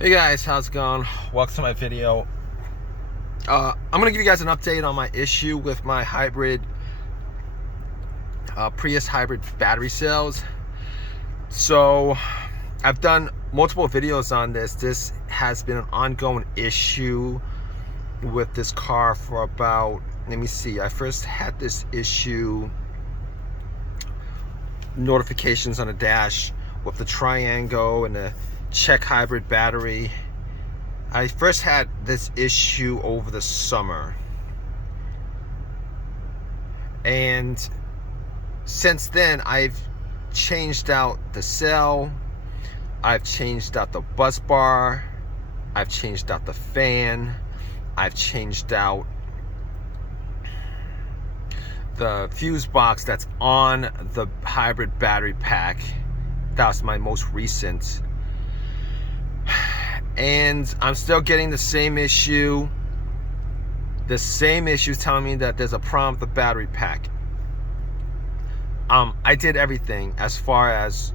Hey guys, how's it going? Welcome to my video. I'm gonna give you guys an update on my issue with my hybrid Prius hybrid battery cells. So I've done multiple videos on this. This has been an ongoing issue with this car for about, let me see, I first had this issue, notifications on the dash with the triangle and the check hybrid battery. I first had this issue over the summer, and since then I've changed out the cell, I've changed out the bus bar, I've changed out the fan, I've changed out the fuse box that's on the hybrid battery pack. That was my most recent. And I'm still getting the same issue. The same issue telling me that there's a problem with the battery pack. I did everything as far as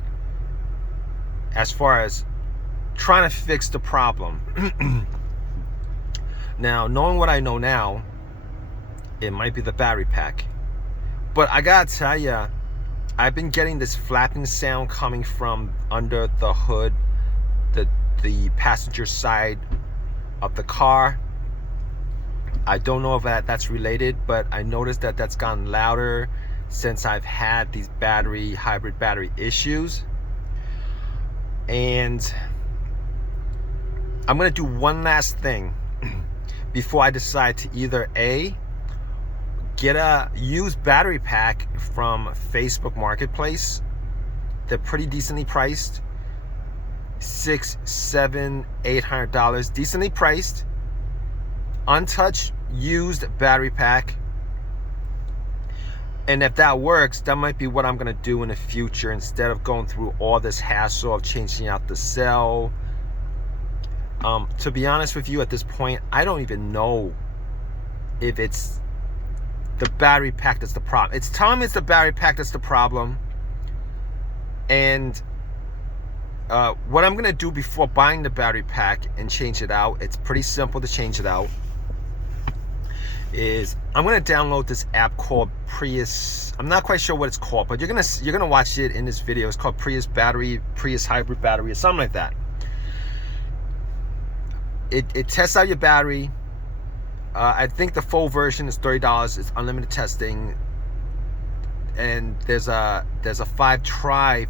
trying to fix the problem. Now, knowing what I know now, it might be the battery pack. But I gotta tell you, I've been getting this flapping sound coming from under the hood, the passenger side of the car. I don't know if that's related, but I noticed that that's gotten louder since I've had these hybrid battery issues. And I'm gonna do one last thing before I decide to either A, get a used battery pack from Facebook Marketplace. They're pretty decently priced, $600, $700, $800, decently priced, untouched, used battery pack. And if that works, that might be what I'm gonna do in the future, instead of going through all this hassle of changing out the cell. To be honest with you, at this point, I don't even know if it's the battery pack that's the problem. It's telling me it's the battery pack that's the problem. And what I'm gonna do before buying the battery pack and change it out, it's pretty simple to change it out, is I'm gonna download this app called Prius. I'm not quite sure what it's called, but you're gonna watch it in this video. It's called Prius hybrid battery, or something like that. It tests out your battery. I think the full version is $30. It's unlimited testing. And there's a 5 try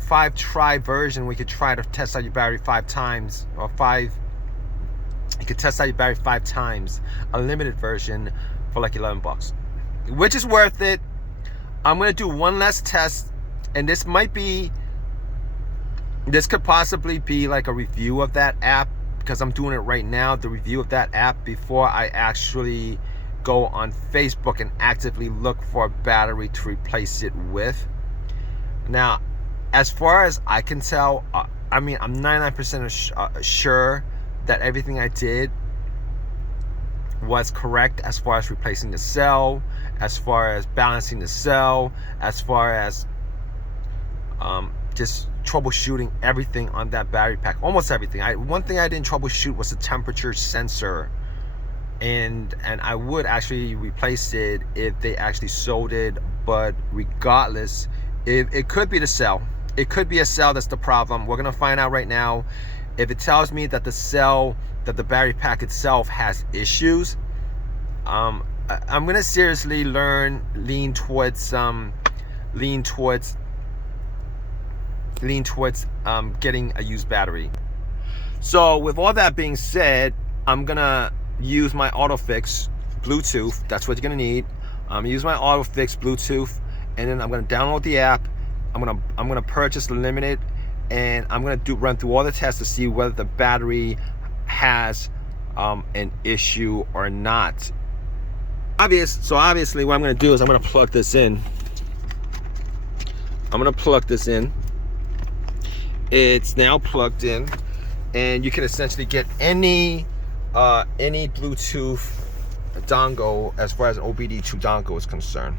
version where you could try to test out your battery 5 times, or you could test out your battery 5 times. A limited version for like $11, which is worth it. I'm gonna do one last test, and this could possibly be like a review of that app, because I'm doing it right now, the review of that app, before I actually go on Facebook and actively look for a battery to replace it with. Now, as far as I can tell, I mean, I'm 99% sure that everything I did was correct, as far as replacing the cell, as far as balancing the cell, as far as just troubleshooting everything on that battery pack, almost everything. One thing I didn't troubleshoot was the temperature sensor, and I would actually replace it if they actually sold it. But regardless, it could be the cell. It could be a cell that's the problem. We're gonna find out right now. If it tells me that the battery pack itself has issues, I'm gonna seriously lean towards getting a used battery. So with all that being said, I'm gonna use my AutoFix Bluetooth. That's what you're gonna need. Use my AutoFix Bluetooth, and then I'm gonna download the app. I'm gonna purchase the limited, and I'm gonna run through all the tests to see whether the battery has an issue or not. So obviously what I'm gonna do is I'm gonna plug this in. It's now plugged in, and you can essentially get any Bluetooth dongle as far as an OBD2 dongle is concerned.